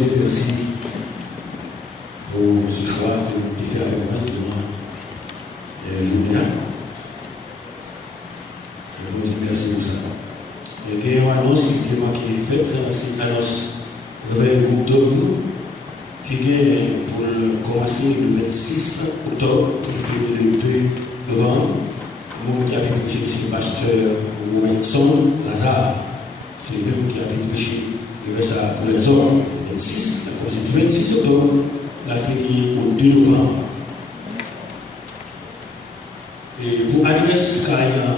Dieu merci pour ce choix que vous avez fait avec moi durant les journées. Je vous dis merci pour ça. Il y a une annonce qui est faite, c'est une annonce de groupe d'hommes qui est pour commencer le 26 octobre pour finir le 2 novembre. Nous qui avons prêché ici, le pasteur Robinson Lazare, c'est lui qui avait prêché. Il reste pour les hommes, le 26, c'est du 26 octobre, la fini au 2 novembre. Et pour adresse carrière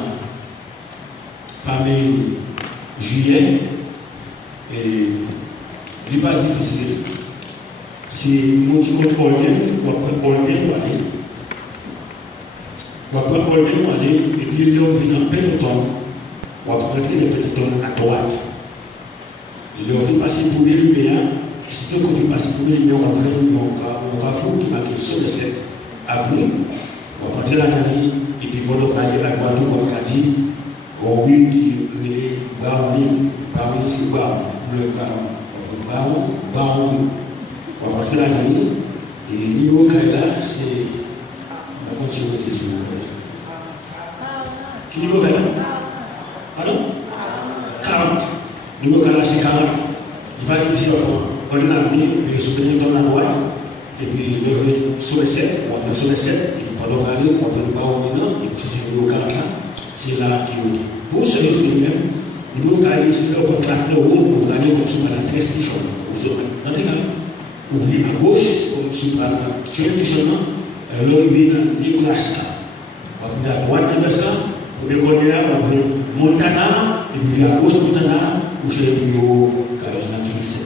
famille juillet, et il n'est pas difficile. Si nous qui comptons Holden, on va prendre Holden, on va prendre Holden, et puis l'homme vient en peloton, on va prendre le peloton à droite. Il fait passer pour les lumières, si tout qu'on fait passer pour les lumières, on va prendre un carrefour qui marque sur le 7 avril, on va prendre la galerie, et puis pour notre aller à droite, on va dire, on oui qui est baron, c'est baron, le baron, on va prendre la galerie, et le numéro là, c'est la fonctionnalité sur le reste. Qui numéro là? Pardon? 40. Le numéro là, c'est 40. Il va dire on est dans l'avenir, il soutenir ton à droite, et puis lever sur le 7, on va sur le 7, et puis pendant aller, on va le baron maintenant, et puis c'est le numéro 40 là, c'est là qui est. Pour ce même, le numéro 40, c'est là pour claquer le haut, on va aller comme sur la 13 station. Ouvrir à gauche, comme sur la 13 station, l'arrivée dans Nebraska. On va venir à droite de Nebraska, on va venir à Montana, et puis à gauche de Montana, pour chez le numéro 49, c'est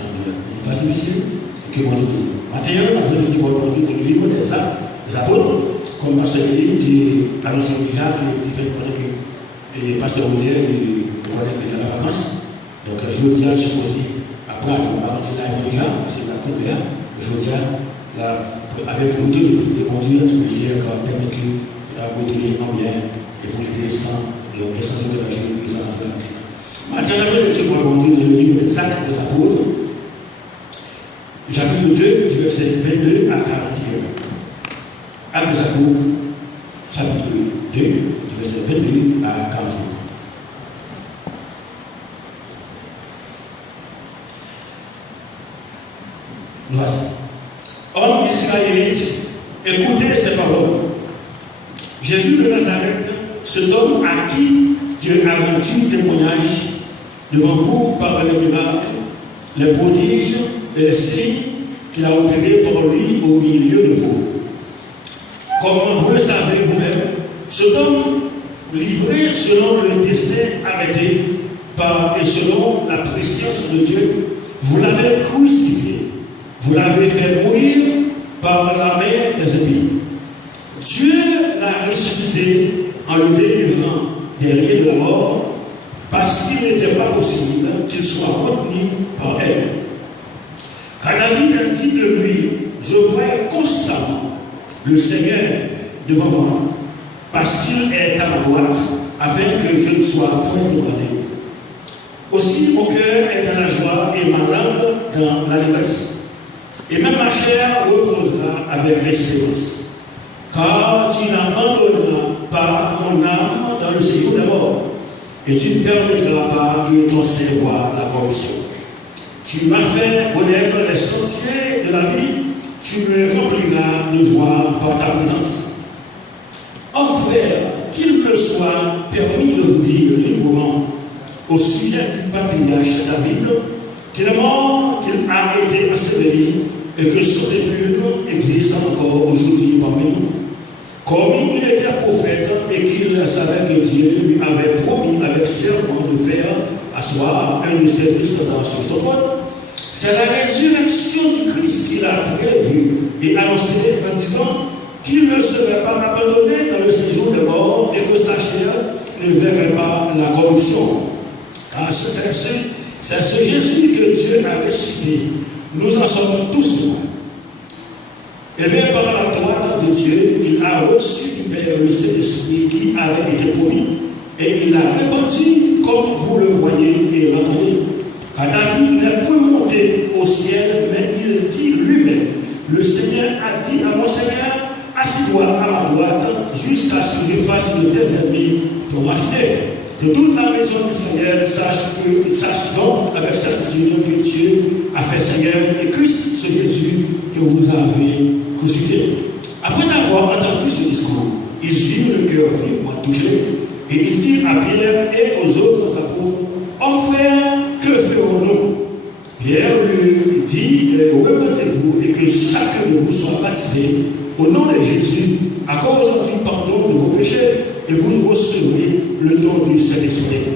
pas difficile. Que moi je dis. Maintenant, on a besoin de dire dans le livre des apôtres, comme Pasteur Elie, qui a annoncé déjà que tu fais connaître que Pasteur Oulé, il connaît qu'il est en vacances. Donc, je dis à supposer, après, on va continuer à vivre déjà, parce que la cour est là. Je dis avec l'autre de conduire, parce que c'est encore permis qu'il y a côté en bien, et pour les sans l'essentiel de la journée, sans l'accident. Maintenant, je vais conduire dans le livre des Actes des Apôtres. Chapitre 2, verset 22 à 41. Actes des Apôtres, chapitre 2, verset 22 à 41. Voici. Homme israélite, écoutez ces paroles. Jésus de Nazareth, cet homme à qui Dieu a rendu témoignage devant vous par les miracles, les prodiges et les signes qu'il a opérés pour lui au milieu de vous. Comme vous le savez vous-même, cet homme livré selon le dessein arrêté par et selon la préscience de Dieu, vous l'avez crucifié, vous l'avez fait mourir par la main des épines. Dieu l'a ressuscité en le délivrant des liens de la mort, parce qu'il n'était pas possible qu'il soit retenu par elle. Car David a dit de lui, je vois constamment le Seigneur devant moi, parce qu'il est à ma droite, afin que je ne sois point ébranlé. Aussi mon cœur est dans la joie et ma langue dans l'allégresse. Et même ma chair reposera avec espérance. Car tu n'abandonneras pas mon âme dans le séjour des morts, et tu ne permettras pas que ton sein voie la corruption. Tu m'as fait connaître les sentiers de la vie, tu me rempliras de joie par ta présence. Homme frère, qu'il me soit permis de vous dire librement au sujet du patriarche David, qu'il est mort, qu'il a été enseveli et que son sépulcre existe encore aujourd'hui parmi nous. Comme il était prophète et qu'il savait que Dieu lui avait promis avec serment de faire asseoir un de ses descendants sur son trône, c'est la résurrection du Christ qu'il a prévue et annoncée en disant qu'il ne serait pas abandonné dans le séjour de mort et que sa chair ne verrait pas la corruption. Car c'est ce Jésus que Dieu a ressuscité. Nous en sommes tous loin. Élevé par la droite de Dieu, il a reçu du Père le Saint-Esprit qui avait été promis, et il l'a répandu comme vous le voyez et l'entendez. Car David n'est point monté au ciel, mais il dit lui-même, le Seigneur a dit à mon Seigneur, assis-toi à ma droite, jusqu'à ce que je fasse de tes ennemis ton racheter. Que toute la maison d'Israël sache donc avec certitude que Dieu a fait Seigneur et Christ, ce Jésus que vous avez crucifié. Après avoir entendu ce discours, ils eurent le cœur vivement touché, et ils dirent à Pierre et aux autres apôtres, hommes frères, que ferons-nous? Pierre lui dit, repentez-vous et que chacun de vous soit baptisé au nom de Jésus, à cause du pardon de vos péchés, et vous recevrez le don du Saint-Esprit.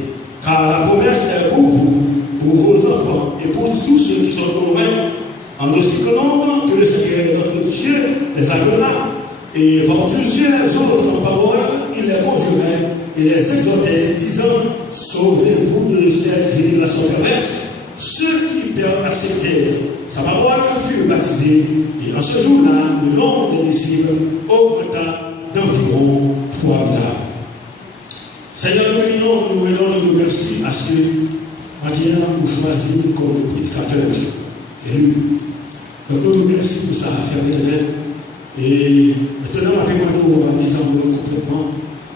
Car la promesse est pour vous, pour vos enfants et pour tous ceux qui sont convaincus, en aussi grand nombre que le Seigneur notre Dieu les appellera. Et par plusieurs autres paroles, il les conjurait et les exhortait, disant, sauvez-vous de cette génération perverse. Ceux qui acceptèrent sa parole furent baptisés, et en ce jour-là, le nombre des disciples augmenta d'environ 3000. Seigneur, nous bénissons, nous remercions à ce que maintenant nous choisissons comme prédicateur élu. Donc nous remercions pour ça, frère éternel. Et maintenant, on va nous désenvoler complètement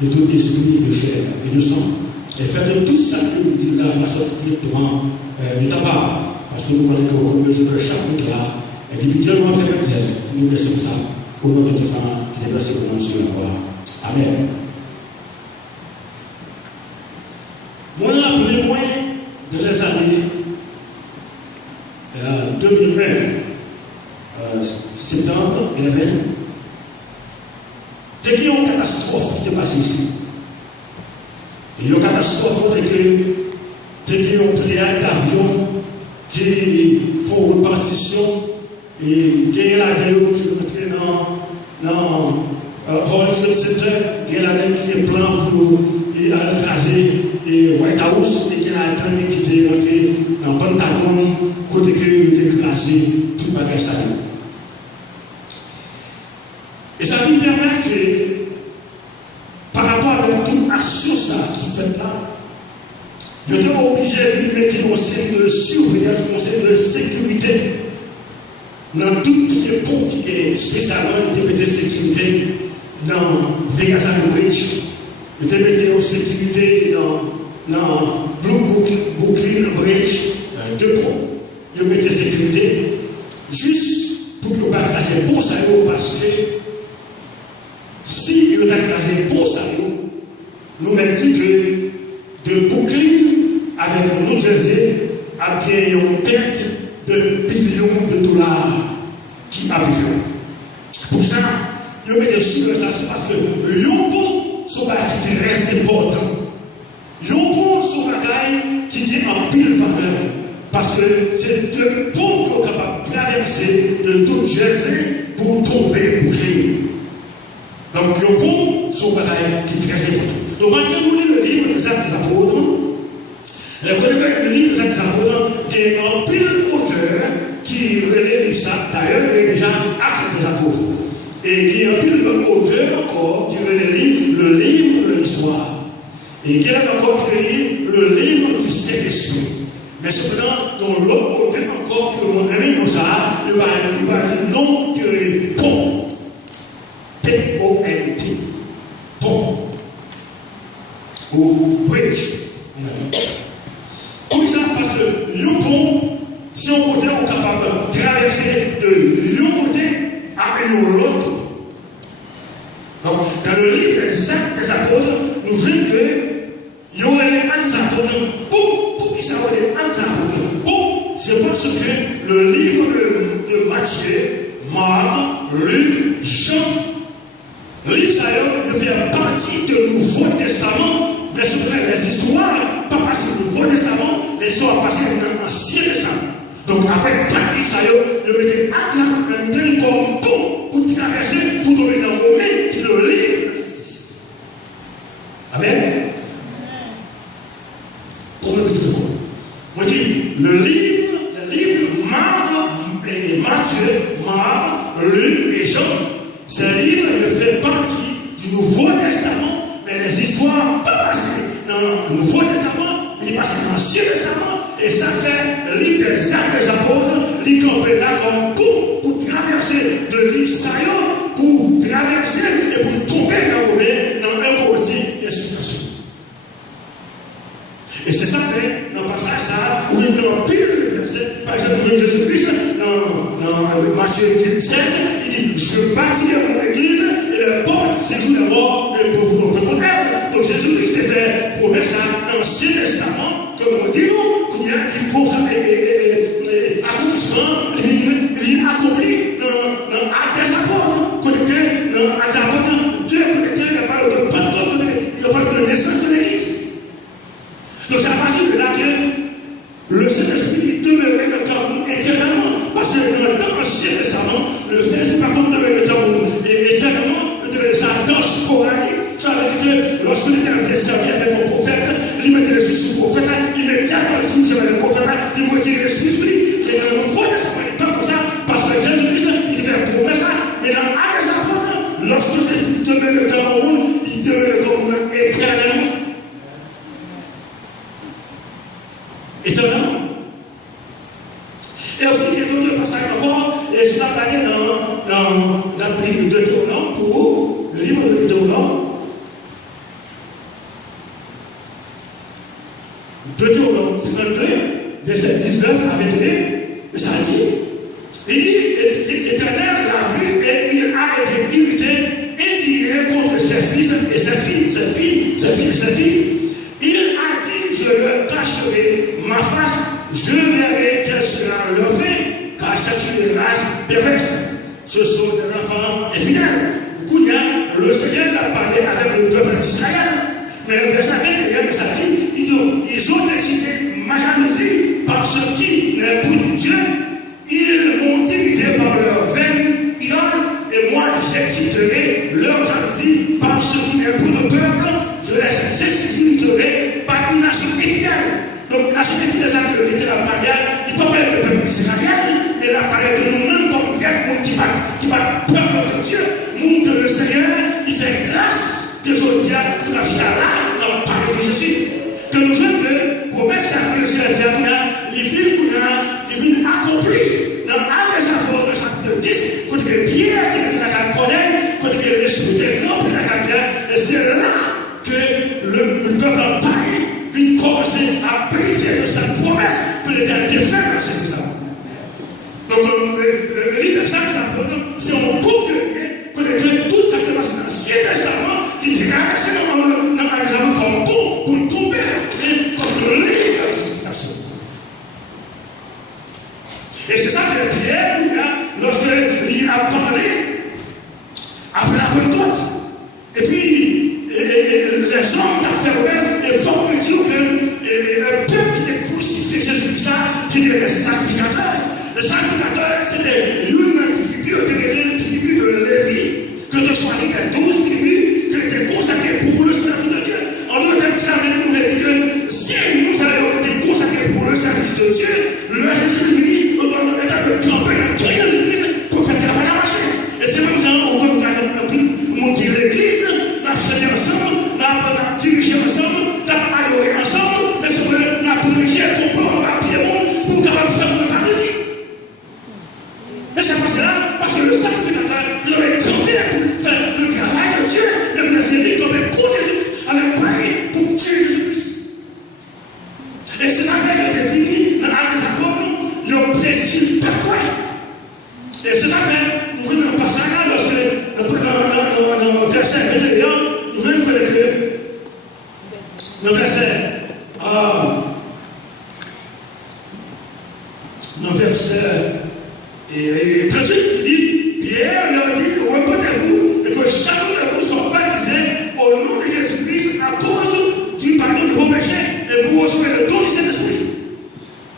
de tout esprit de chair et de sang. Et faire de tout ça que nous disons là, la sortie directement de ta part. Parce que nous connaissons qu'on a besoin que chaque truc là, individuellement, fait comme tel. Nous remercions pour ça. Au nom de ton sang qui est versé pour nous sur la croix. Amen. Moi, rappelez-moi de les années 2020, septembre 2020, il y a une catastrophe qui est passée ici. Il y a une catastrophe qui est un triage d'avion qui font repartition et qui est la guerre qui est rentrée dans World Trade Center, qui est la guerre qui est plan pour écraser et White House et qui est la dernière qui est rentrée dans le Pentagone, côté que il est écrasé, tout le bagage ça. Et ça nous permet que, par rapport à toute action ça qui fait là, je suis obligé de mettre un signe de surveillance, un signe de sécurité. Dans tout les ponts qui est spécialement de sécurité dans Vegas Bridge, je mettre en sécurité dans Brooklyn Bridge, 2 ponts. Je mettre sécurité juste pour que ne pas craser pour ça parce que si on a crasé pour ça, nous m'a dit que de Brooklyn avec New Jersey a bien une perte de billions de dollars qui a pu faire. Pour ça, je mets sûr que ça c'est parce que le pont, son bagage qui est très important. Le pont, son bagage qui est en pile valeur. Parce que c'est deux ponts qui sont capables de traverser de New Jersey pour tomber Brooklyn. Donc, le pont, son bagage qui est très important. Donc, maintenant, nous lisons le livre des Actes des Apôtres. Le livre des Actes des Apôtres qui est en pile hauteur, qui relève ça. D'ailleurs, il est déjà Actes des Apôtres. Et qui est en pile hauteur encore, qui relève le livre de l'histoire. Et qui est encore qui relève le livre du Saint-Esprit. Mais cependant, dans l'autre côté encore, que mon ami Nosa, il va le nom qui relève pont. P-O-N-T. Pont. Ou bridge. Comme ça, parce que le pont, si on côté, on est capable de traverser de l'un côté à l'autre côté. Donc, dans le livre des Actes des Apôtres, nous voyons que il y aurait les apôtres. Pour qui ça aurait les apôtres? Bon, c'est parce que le livre de Matthieu, Marc, Luc, Jean, livre ça il fait partie du Nouveau Testament, mais ce sont les histoires, pas passées du Nouveau Testament, les histoires passées dans l'Ancien Testament. Donc après chaque livre ça il mettait un comme pour traverser, pour tomber dans le Romain qui le livre de la justice. Amen. Comment vous dites? Moi je dis, le livre Marc et Matthieu, Marc, Luc et Jean, ce livre fait partie du Nouveau Testament, mais les histoires pas passées dans le Nouveau Testament, mais passées dans l'Ancien Testament, et et ça fait l'île des actes des apôtres, l'île campé là comme pour traverser de l'île Sayon, pour traverser et pour tomber dans un côté et sur la suite. Et c'est ça fait, dans le passage, ça, où il y a un pile de versets, par exemple, Jésus-Christ, dans Matthieu 16, il dit, je bâtirai mon église, et les portes s'écoutent d'abord, ne pourront pas contre elle. Donc Jésus-Christ a fait promesse dans l'Ancien Testament, comme on dit, qu'il faut ça, accomplissement, il accompli dans l'acte des apôtres, dans l'acte des apôtres, Dieu il parle de Pentecôte, il parle de naissance de l'église. Donc c'est à partir de là que le Saint-Esprit demeurait le Cameroun éternellement. Parce que dans l'Ancien Testament, le Saint-Esprit par contre demeurait le Cameroun éternellement, de sa danse sporadique. Ça veut dire que lorsque l'Éternel avait servi avec un prophète, il mettait l'esprit sur le prophète, immédiatement l'esprit sur le prophète, il retirait l'esprit. Et dans le Nouveau Testament, il n'est pas comme ça, parce que Jésus-Christ, il fait promesse, mais dans les apôtres, lorsque il demeure le Cameroun, il demeure le Cameroun éternellement. Éternellement. Et aussi, il y a d'autres passages encore, et je l'ai parlé dans la Bible de Deutéronome, pour le livre de Deutéronome. Deutéronome 32, verset 19 à 21, et ça dit, il dit, l'Éternel l'a vu et il a été irrité, indigné contre ses fils et ses filles. Il a dit, je leur cacherai ma face, je verrai quelle sera leur fin, car c'est une race perverse. Ce sont des enfants infidèles. Le Seigneur a parlé avec le peuple d'Israël. Mais le verset 21, ça dit, ils ont excité ma jalousie par ce qui n'est plus de Dieu. Ils m'ont irrité par leur vaine idole, et moi j'exciterai leur jalousie par ce qui n'est plus de peuple. Je les exciterai par une nation infidèle. Donc la nation infidèle, ça veut dire la barrière, il ne peut pas être le peuple d'Israël, mais la barrière de nous-mêmes comme quelqu'un qui va peuple de Dieu, montre le Seigneur, il fait grâce. Que je dis à tout la vie là, dans le parler de Jésus. Que nous voulons que, promesse à le Seigneur fait, les villes accomplies, dans les apôtres, le chapitre 10, quand il y a Pierre qui est la connaît, quand il y a l'esprit de rempli la carrière, et c'est là que le peuple païen vient commencer à bénéficier de cette promesse que l'Éternel défait dans cet exemple. Donc, le livre de Jacques, c'est un bouclier que tout ça qui passe dans l'Ancien Testament, il dit c'est dans l'examen comme pour tomber comme le livre de justification. Et c'est ça que Pierre, lorsqu'il a parlé après la Pentecôte, et puis les hommes d'Arthur et fort me dire que le peuple qui était crucifié Jésus-Christ, qui était le sacrificateur. Le sacrificateur, c'était une tribu de Lévi, que de choisir les 12 tribus qui étaient consacrées pour le service de Dieu. En d'autres termes, ça veut dire que si nous avons été consacrés pour le service de Dieu, le Jésus-Christ, on doit être le camper dans Jésus-Christ pour faire travailler la machine. Et c'est comme ça qu'on va monter l'église, on a chanté ensemble, on a dirigé ensemble, on a adoré ensemble, mais c'est que on a dirigé ton plan à Piémont pour capable de faire mon paradis. Mais c'est pas cela, parce que le sacrificateur, il aurait campé pour faire le travail de Dieu, le blessé, il aurait pour Jésus, avec pareil, pour tuer Jésus-Christ. Et c'est ça qui a été dit dans l'acte des apôtres, le plaisir pas quoi. Et c'est ça que nous venons dans le passage là, lorsque dans le verset 21, nous venons que le verset. Le verset. Et 38, il dit, Pierre leur dit, repentez-vous et que chacun de vous soit baptisé au nom de Jésus-Christ à cause du pardon de vos péchés et vous recevez le don du Saint-Esprit.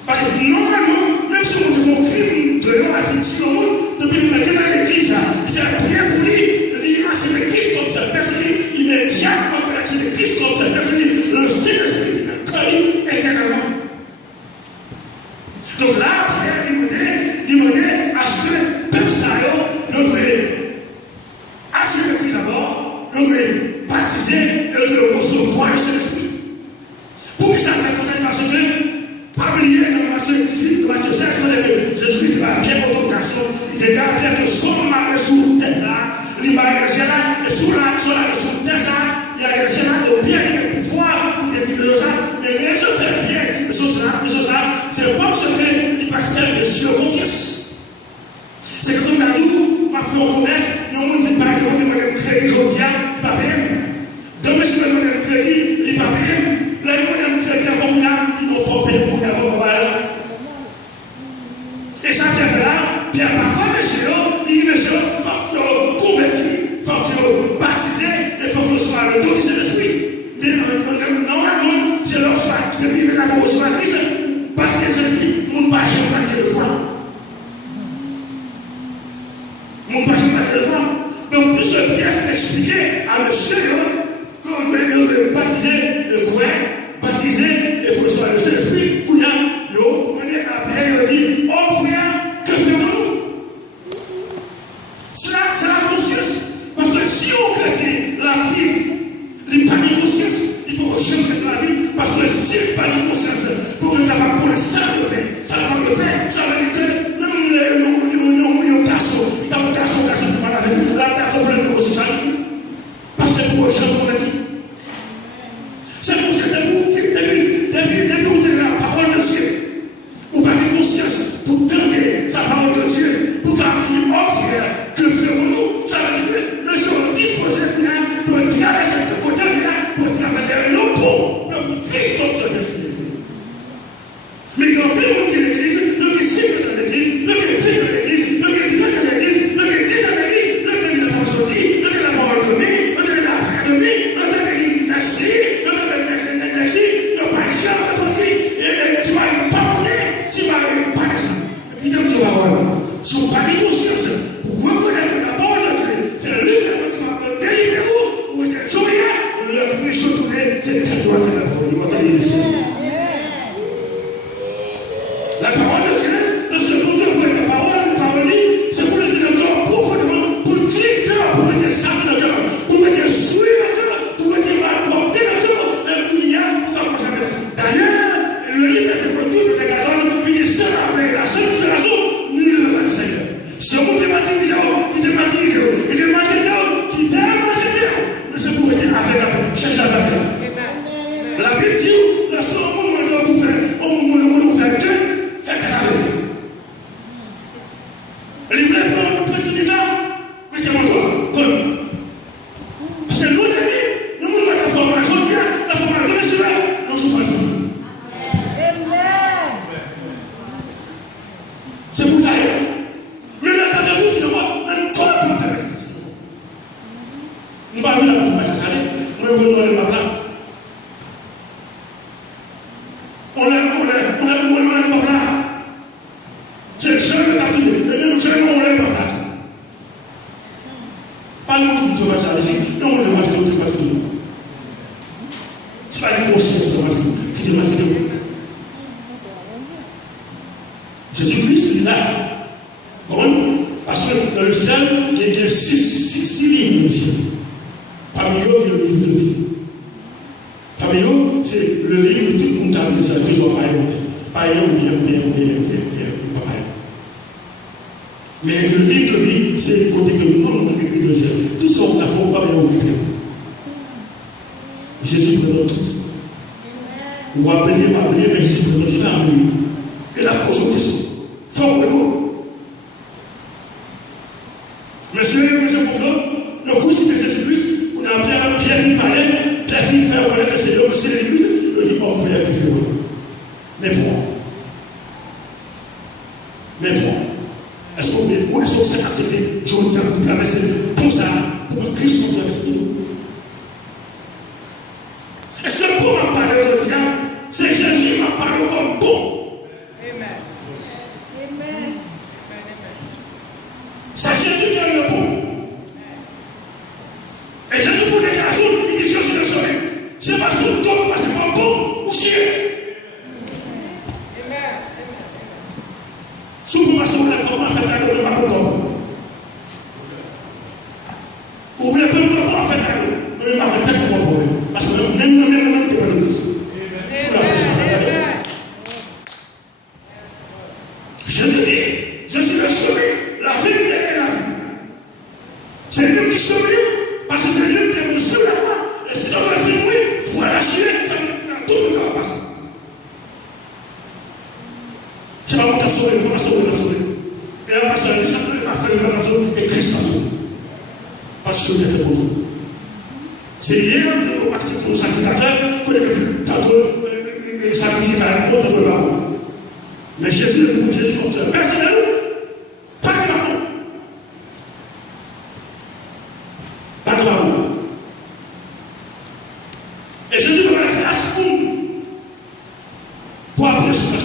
Parce que normalement, même si nous devons crimes de l'homme à le monde, depuis nous mettons dans l'église, il fait prier pour lui, il accepte Christ comme cette personne, immédiatement qu'il accepte Christ comme cette personne, le Saint-Esprit vient coller éternellement. Donc là, Pierre, il me dit à ce que peuple ça, notre Dégagez que son mari sur terre là, il va agresser là, et sur la sur terre ça, il y a agresé là, de bien qu'il pouvoir, de dire ça, mais rien se fait bien, ça, c'est parce qu'il va faire monsieur confiance. C'est que comme Nadou, ma fait au commerce, non, on ne fait pas que on ait un crédit aujourd'hui, il va payer. Demain, si on a un crédit, il va payer. Là, il va un crédit à communal, il va faut payer pour qu'il y ait un voilà. Et ça, Pierre là, Pierre parfois, monsieur, il dit, monsieur, il faut que vous convertis, il faut que vous baptisez, il faut que vous soyez le don du Saint-Esprit. Mais normalement, c'est leur soit, depuis que vous avez reçu la Christ, baptiser le Saint-Esprit, vous ne pouvez pas baptiser le foi. Mon passion passe le fois. Donc, puisque Pierre expliquait à monsieur qu'on devait baptiser le coin, baptiser et pour recevoir le Saint-Esprit, qu'on a, on est après, on dit, oh frère, que faisons-nous? C'est la conscience. Parce que si on chrétien, la vie, il n'y a pas de conscience, il faut jamais rester la vie, parce que s'il n'y a pas de conscience, pour le capable, pour le sang de fait, ça n'a pas de fait, ça va dire que parce que pour les gens convertis, c'est pour ça que depuis vous tenez la parole de Dieu, vous avez conscience pour donner sa parole de Dieu, pour qu'un frère, que ferons-nous? Ça veut dire que nous sommes disposés pour traverser de côté pour traverser l'eau pour Christ comme Dieu. Mais quand plus on dit l'église, le qui signe dans l'église, le qui vit dans l'église, le qui vient dans l'église, le qui dit dans l'église, le qui n'a pas sorti, le qui n'a pas ordonné, le qui n'a pas ordonné, le qui n'a merci, le qui n'a merci, le qui n'a jamais sorti, et tu vas pas monter, tu vas pas descendre. Et puis donc tu vas voir, son pas de conscience, pour reconnaître la parole de Dieu, c'est le livre qui va me délivrer où il est joyeux, le Christ retourné, c'est ta droite de la parole, il va t'aller ici. La parole de Dieu, lorsque mon Dieu voit la parole, c'est pour le dire le cœur profondément, pour le dire le cœur, pour le dire ça dans le cœur, pour le dire souiller le cœur, pour le dire porter le cœur, et il y a pour jamais. D'ailleurs, le livre de tous les égards, il dit seul après la seule raison, nul ne va le Seigneur. Si on peut bâtir, il te bâtit, il te bâtit, mais c'est pour être avec la paix, chercher la paix. La Bible dit, lorsqu'on moment pour faire, au moment où on fait que, fait qu'à la vie. Il voulait prendre le président du temps, mais c'est mon tour. Parce que nous, nous mettons la formation, la formation domiciliaire, nous souffrons. C'est pour d'ailleurs. Mais maintenant, de tout, finalement, même toi, pour t'aider. Nous ne parlons pas de la formation, ça allait. Nous ne voulons pas là. On a pas là. C'est jeune captif. Et même jeune, on l'a pas là. Pas nous qui sommes à ça ici. Non, on ne va pas de tout. C'est pas une conscience qui va de tout. Qui demande de tout. Jésus-Christ, il est là. Parce que dans le ciel, il y a 6 livres de ciel. Parmi eux, il y a le livre de vie. Parmi eux, c'est le livre de tout le monde qui a besoin de soit païen ou bien pas païen. Mais le livre de vie, c'est le côté que nous avons écrit de ciel. Tout ça, on n'a pas bien écrit. Jésus prend tout. On va appeler, mais Jésus prend tout. J'ai amené. Et la pose une question. Fort répondre. Monsieur, comprend, le crucifix de Jésus-Christ, on a appelé Pierre qui parlait, Pierre qui fait reconnaître que c'est l'homme, c'est l'église, il dit, oh frère, tu fais quoi? Mais pourquoi? Est-ce qu'on s'est accepté, je vous dis à vous traverser pour ça, pour que Christ nous a fait nous? Est-ce que pour m'a parlé aujourd'hui, c'est Jésus m'a parlé comme bon? C'est Jésus qui est le bon. Et Jésus pour déclaration, il dit que je suis le sauvé. C'est pas son don, parce que c'est pas bon ou chier. Si vous passez au lait, comment faire cadeau de ma pompe? Vous voulez pas me faire cadeau? faire une relation et Christ en vous. Parce que vous fait pour tout. C'est hier que nous acceptons le sacrificateur, qu'on a vu tantôt sacrifier faire la contre de l'amour. Mais Jésus ne pour Jésus comme ça. Personne ne pas de l'amour. Pas de l'amour. Et Jésus donne la grâce pour appeler son amour.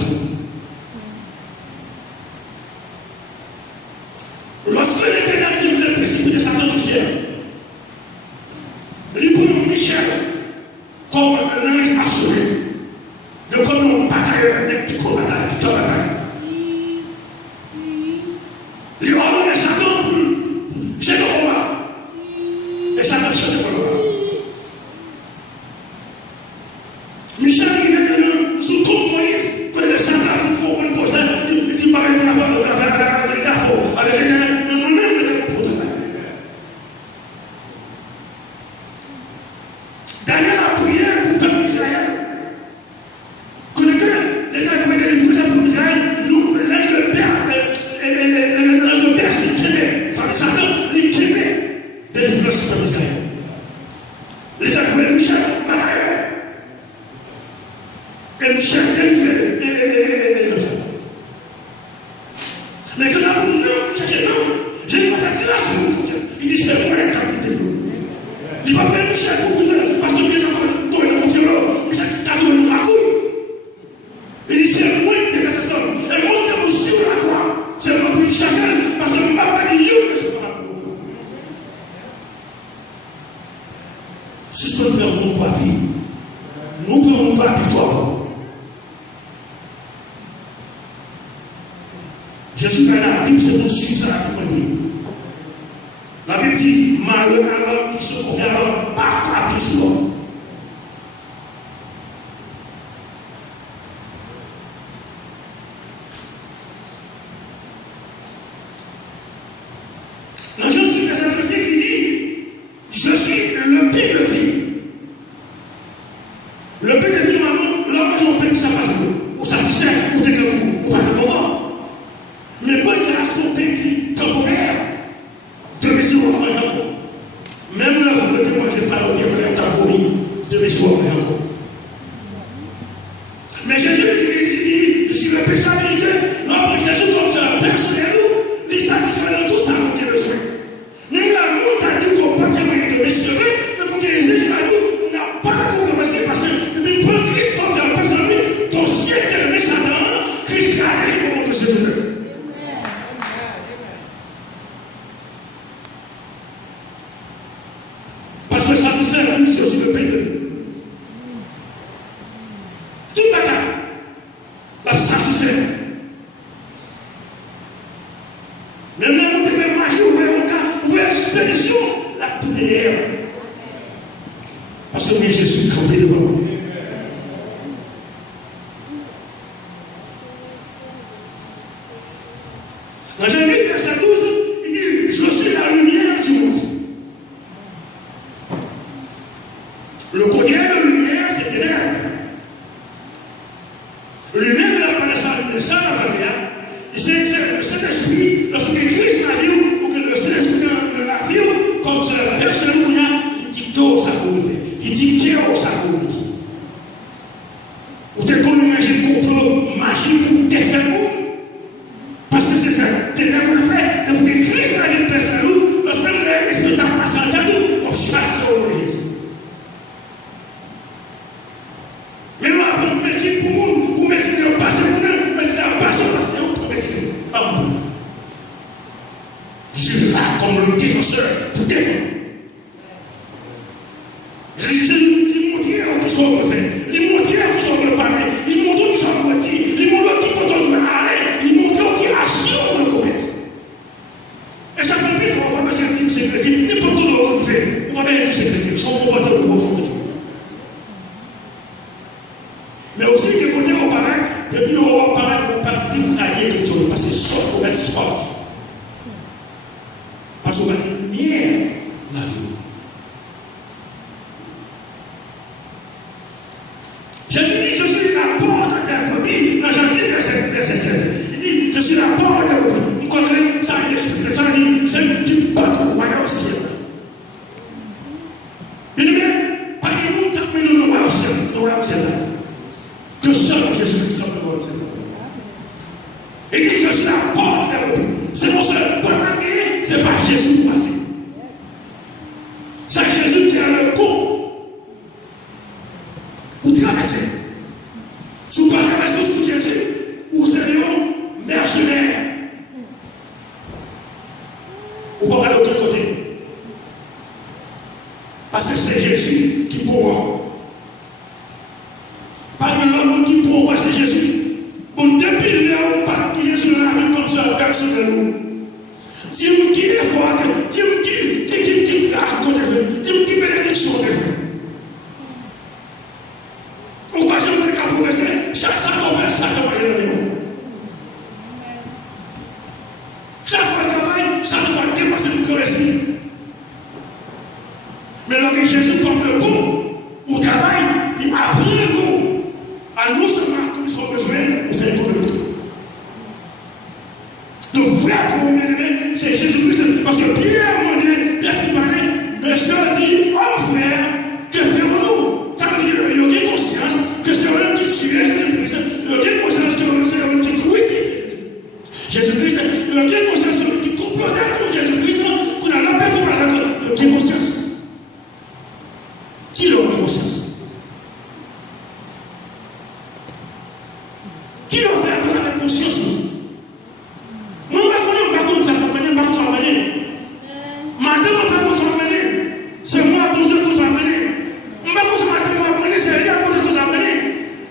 Lorsque l'Éternel devait le précipiter de Satan du ciel, il prend Michel comme un ange assuré, de comme un batailleur, un petit combattant, qui tombe bataille. Il ordonne Satan pour jeter le combat. Et Satan jette le combat. Michel, il est venu sous tout Moïse, quand il est Satan, il faut qu'on pose, il dit, avec l'Éternel. Daniel a prié pour le peuple d'Israël. Que le Éternel pouvait délivrer le peuple d'Israël, l'ange de Perse, il quémait. Enfin, Satan, il quémait délivrer le peuple d'Israël. L'Éternel pouvait Michel, bataille. Et Michel délivrait. Mais que là, pour nous, chercher non, je n'ai pas fait grâce pour vous. Il dit, c'est moi qui ai délivrer. Il va faire Michel pour vous. Parce que bien encore, le confiant, Michel t'a donné ma couille. Il dit, c'est moi qui ai fait ça. Et moi qui ai vous sur la croix. C'est moi qui ai chassé. Parce que je ne m'a pas dit, je ne sais pas. Si je peux prendre mon papier, nous prenons mon papier, toi. Jésus dans la Bible, c'est pour suivre ça pour dire. La Bible dit, malheur à l'homme qui se confie à l'homme, pas frappé sur l'homme. Dans Jean 6, verset 35, il dit, je suis le pain de vie. Le pain de vie, normalement, l'homme qui n'a pas ça passe ou satisfait, ou t'es que vous, ou pas de content. Mais moi, c'est la santé qui temporaire de mes jours en encore. Même là, vous mettez moi, j'ai fait un bien ta vomi de mes jours en encore. Mais Jésus dit, je suis le pécheur vérité. Non, Jésus, comme ça, personnel, il satisfait de tout ça qu'on a besoin. Même là, nous, t'as dit qu'on peut témoigner de mes cheveux, mais pour qu'il Jésus m'a dit, on n'a pas de commencer parce que depuis peu Christ, comme ça, personnel, ton siècle de méchant, Christ crase le moment de Jésus neuf. Je suis le pain de vie. Tout le matin, la satisfaire. Même là, nous devons marcher, ouvrir l'expédition, la première. Parce que oui, je suis campé devant vous. Dans Jérémie, verset 12, il dit, je suis la lumière du monde. Le contraire de lumière, c'est ténèbres. Lumière de la planète, ça, la première, c'est le Saint-Esprit, lorsque Christ l'a vu, ou que le Saint-Esprit l'a vu, comme c'est la personne où il dicte ça qu'on devait. Il dicte ça qu'on dit. Ou t'es qu'on imagine qu'on peut magique pour te faire bon. Parce que c'est ça, ténèbres qu'on a fait, et pour que Christ l'a vu, personne, lorsque l'Esprit t'a passé en tête, on cherche au Jésus. Mais là, pour métier pour nous, pour métier de passer pour nous, mais c'est la passion, c'est autre métier. Pas pour nous. Je suis là comme le défenseur pour défendre. Les mondiaux qui sont refaits, les mondiaux qui sont préparés, les mondiaux qui sont moitiés, les mondiaux qui continuent à aller, les mondiaux qui assurent de commettre. Et ça fait plus fort, on va pas sentir que c'est chrétien, il n'est pas tout de renouveler. On va bien dire que c'est chrétien, sans combattre le gros, mais aussi, des côtés au paradis, depuis au paradis, on va dire que tu vas passer sur le même sorti. Parce qu'on a une lumière dans la vie. Je te dis, je suis la porte des brebis. Dans Jean 10, verset 7. Il dit, je suis la porte des brebis. Vous comprenez, ça a été expliqué. Ça Jésus pour passer. C'est Jésus qui a le pont pour traverser. Si vous ne parlez pas sur Jésus, vous serez un mercenaire. Vous ne pouvez pas aller de l'autre côté. Parce que c'est Jésus qui pourra. Pas l'homme qui pourra, c'est Jésus. On dépile au pas qui est sur la rue comme ça, personne de nous. Dis-moi qui est fort, dis-moi qui raconte, dis-moi qui bénédiction de Dieu. On va jamais progresser, chaque fois qu'on fait ça, on va y aller. Chaque fois qu'on travaille, ça ne va dépasser le progresser. Mais lorsque Jésus comme le bon, au travail, il apprend nous, à nous seulement comme ils ont besoin de faire économie. Le vrai problème, c'est Jésus-Christ. Parce que Pierre m'a dit, Pierre fait parler, monsieur dit, oh frère, que ferons-nous? Ça veut dire qu'il y a une conscience que c'est un qui suit Jésus-Christ. Il y a une conscience que c'est un qui crucifie Jésus-Christ. Il y a une conscience qui complotait contre Jésus-Christ. Qu'on a l'empêché par la il y a une conscience. Qui l'a eu conscience? Qui l'a fait par la conscience? C'est moi qui vous ai amené. Je ne sais pas si vous avez amené, c'est rien pour vous amener.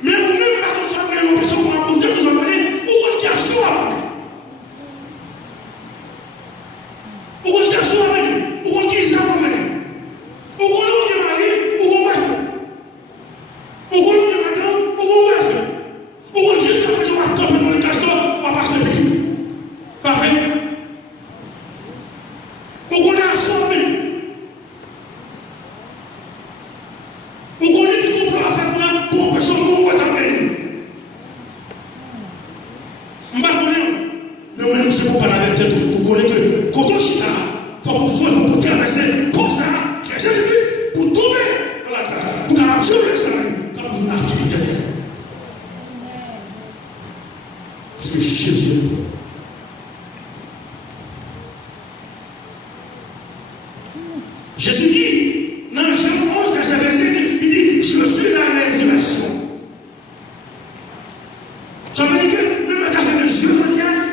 Mais vous-même, vous avez amené, vous avez amené, ou vous avez amené. Ou vous avez amené, ou vous avez amené. Ou vous avez mari, ou vous avez fait. Ou vous avez madame, ou vous avez fait. Ou vous avez jusqu'à présent, on va tomber dans le castor, on va passer le pays. Pas vrai? Ou vous avez assommé. Vous connaissez tout complot à faire pour empêcher le monde de t'amener. Je ne sais pas, mais même si vous parlez avec tête, vous connaissez que quand on chita, il faut qu'on soit pour traverser pour ça, qui est Jésus-Christ, pour tomber dans la terre, pour qu'elle joue le salut, comme une activité. Parce que Jésus est bon. Jésus dit, dans Jean 11, verset 25, il dit, je suis la résurrection. Ça veut dire que le matin de Dieu,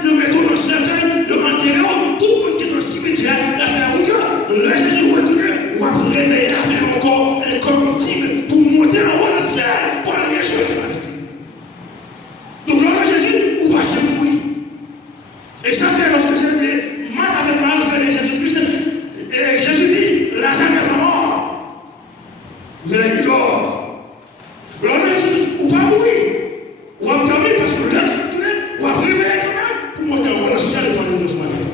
le mettons dans le cercueil, le enterrons, tout le monde qui est dans le cimetière, la faire route, le Jésus va donner, ou après réveiller encore incorruptible pour monter en haut du ciel, pour aller réjouir avec lui. Donc là, Jésus, ou pas c'est mourir. Et ça fait lorsque j'ai mal avec mal de Jésus-Christ, et Jésus dit, Lazare est mort. Mais il dort. Alors, ou pas mourir. Ou à dormir parce que là, je vais tourner, ou à réveiller quand même, pour monter en haut du ciel et pour aller réjouir avec lui.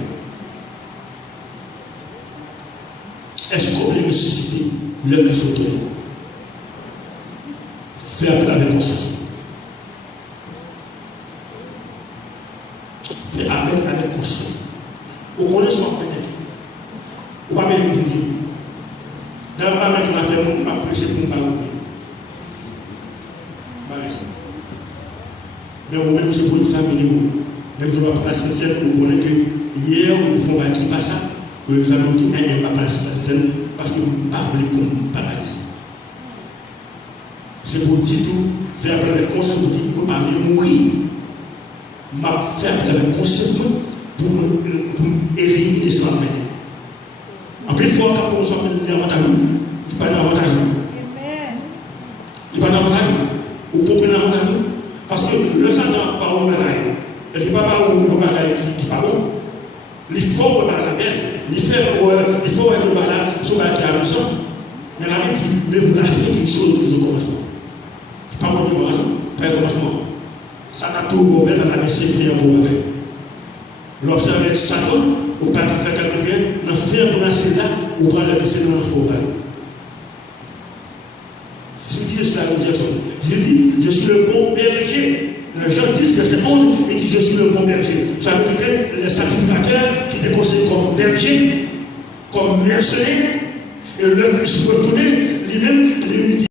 Est-ce qu'on est ressuscité le qui sautait? Faire appel avec conscience. Faire appel avec conscience. Vous connaissez son pénètre. Vous ne pouvez pas me dire. Dans le moment où on a fait, on a prêché pour nous parler. Mais vous-même, c'est pour examiner. Même si on va passer la scène, vous connaissez que hier, vous ne pouvez pas dire pas ça. Vous examinez tout, et il va passer la scène parce que vous ne parlez pas pour nous paralyser. C'est pour dire tout, faire appel avec conscience, pour dire, vous parlez mourir. Ma faire appel avec conscience pour éliminer ce qu'on a. En plus, il faut qu'on soit un avantage. Il n'y a pas d'avantage. Il n'y a pas d'avantage. Vous comprenez l'avantage? Parce que le Satan n'a pas un bagaille. Il n'y a pas un bagaille qui n'est pas bon. Il faut que la belle. Il faut que le bagaille soit qui est amusant. Mais la vie dit, mais vous l'avez fait quelque chose que je commence pas. Je ne pas bon devant, pas un commencement. Satan tout le dans la messe, c'est fait pour bagaille. L'observer Satan, ou pas quelqu'un vient, dans faire pour la là, ou pas le que c'est dans le faux bagaille. Jésus dit cela à Jésus. Jésus dit, je suis le bon berger. Dans Jean 10, verset 11, il dit, je suis le bon berger. Ça veut dire que les sacrificateurs qui étaient considérés comme bergers, comme mercenaires, et le Christ retourné, lui-même, lui dit,